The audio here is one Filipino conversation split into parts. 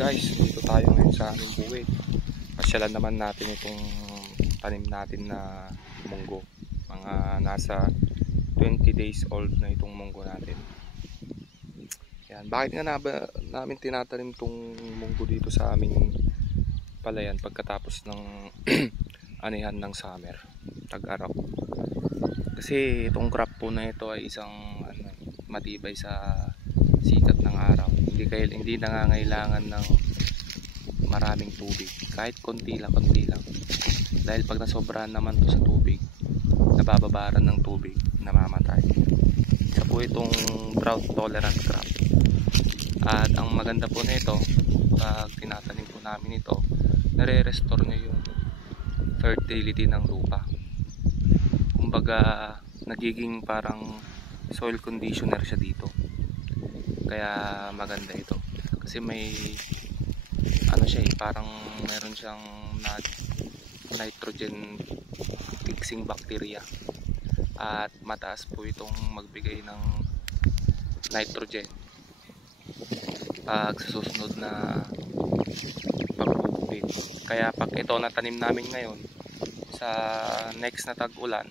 guys, dito tayo ngayon sa aming buwid. Pasyalan naman natin itong tanim natin na munggo. Mga nasa 20 days old na itong munggo natin. Yan. Bakit nga namin tinatanim itong munggo dito sa aming palayan pagkatapos ng anihan ng summer, tag-araw? Kasi itong crop po na ito ay isang matibay sa sikat ng araw. Hindi nangangailangan ng maraming tubig, kahit konti lang. Dahil pag nasobrahan naman to sa tubig, nabababaran ng tubig, namamatay. Isa po itong drought tolerant crop. At ang maganda po nito, pag tinatanim po namin ito, nare-restore niya yung fertility ng lupa. Kumbaga nagiging parang soil conditioner siya dito. Kaya maganda ito kasi may parang meron siyang nitrogen fixing bacteria at mataas po itong magbigay ng nitrogen pag susunod na pagbubukid. Kaya pag ito natanim namin ngayon, sa next na tag-ulan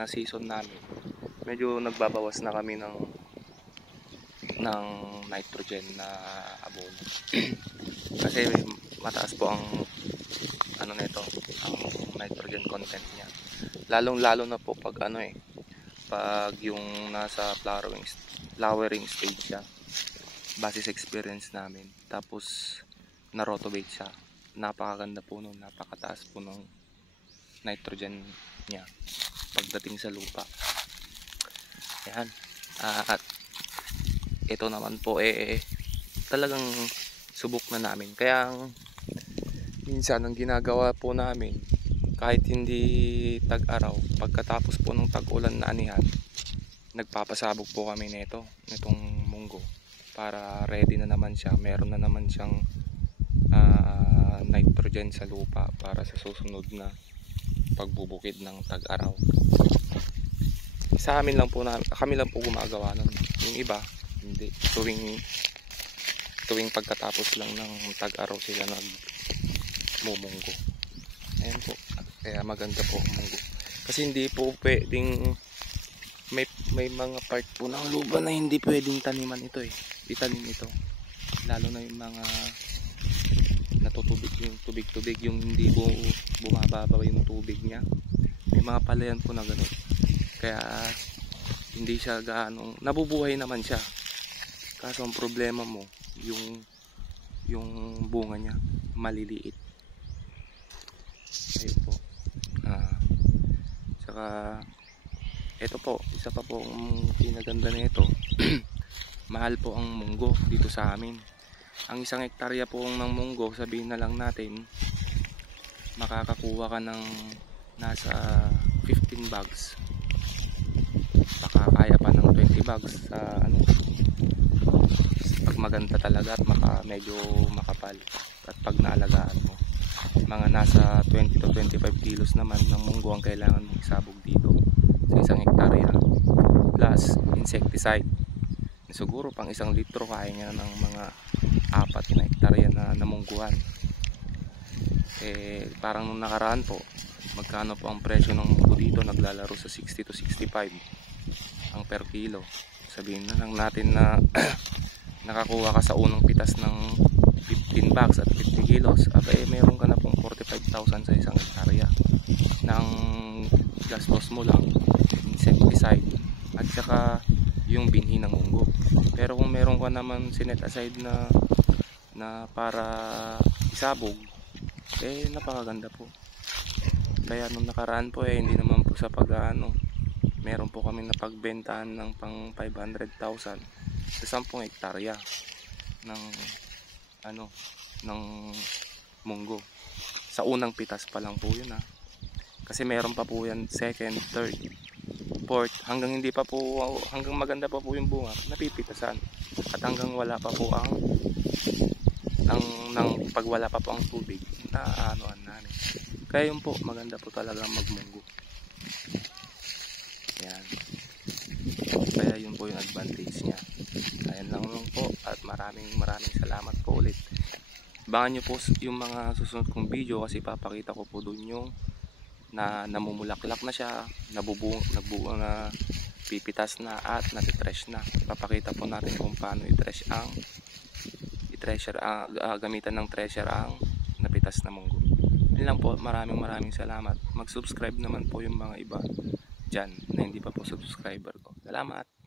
na season namin, medyo nagbabawas na kami ng nitrogen na abono. Kasi mataas po ang nito, ang nitrogen content niya. Lalong-lalo na po pag pag yung nasa flowering stage siya. Base sa experience namin. Tapos na-rotobate siya. Napakaganda po nun, napakataas po ng nitrogen niya pagdating sa lupa. Yan. At ito naman po talagang subok na namin. Kaya minsan ang ginagawa po namin, kahit hindi tag-araw, pagkatapos po ng tag-ulan na anihan, nagpapasabog po kami nitong munggo para ready na naman siya. Meron na naman siyang nitrogen sa lupa para sa susunod na pagbubukid ng tag-araw. Sa amin lang po kami lang po gumagawa nun. Yung iba hindi, tuwing pagkatapos lang ng tag-araw sila nagmumunggo. Ayan po, kaya maganda po ang munggo kasi hindi po pwedeng may mga part po ng lupa na hindi pwedeng taniman ito itanim ito, lalo na yung mga natutubig, yung tubig yung hindi po bumababa yung tubig niya. May mga palayan po na gano'n, kaya hindi siya gaano nabubuhay naman siya. Kaso ang problema mo, yung bunga niya maliliit. Ayun po. Saka ito po, isa pa po ang pinaganda nito. Mahal po ang munggo dito sa amin. Ang isang hektarya po ng munggo, sabihin na lang natin, makakakuha ka ng nasa 15 bags. Baka kaya pa ng 20 bags sa pag maganda talaga at medyo makapal. At pag naalagaan mo, mga nasa 20 to 25 kilos naman ng munggo ang kailangan mong isabog dito sa isang hektarya, plus insecticide. Siguro pang 1 litro kaya niya ng mga 4 na hektarya na namungguhan. Parang nung nakaraan po, magkano po ang presyo ng munggo dito? Naglalaro sa 60 to 65 ang per kilo. Sabihin na lang natin na nakakuha ka sa unang pitas ng 15 bags at 50 kilos, meron ka na pong 45,000 sa isang hektarya ng gastos mo lang, insecticide at saka yung binhi ng munggo. Pero kung meron ka naman sinet aside na para isabog, napakaganda po. Kaya nung nakaraan po hindi naman po sa meron po kami napagbentahan ng pang 500,000 sa 10 hektarya ng munggo. Sa unang pitas pa lang po yun kasi meron pa po yan second, third, fourth, hanggang maganda pa po yung bunga, napipitasan. At hanggang wala pa po pag wala pa po ang tubig na kaya yun po, maganda po talaga magmunggo. Yan. Kaya yun po yung advantage niya. Ayan lang po at maraming salamat po ulit. Abangan nyo po yung mga susunod kong video kasi papakita ko po dun yung na namumulaklak na siya, nabubuo na, pipitas na at natitrash na. Papakita po natin kung paano gamitan ng thresher ang napitas na munggo. Yun lang po, maraming salamat. Mag-subscribe naman po yung mga iba dyan na hindi pa po subscriber ko. Salamat!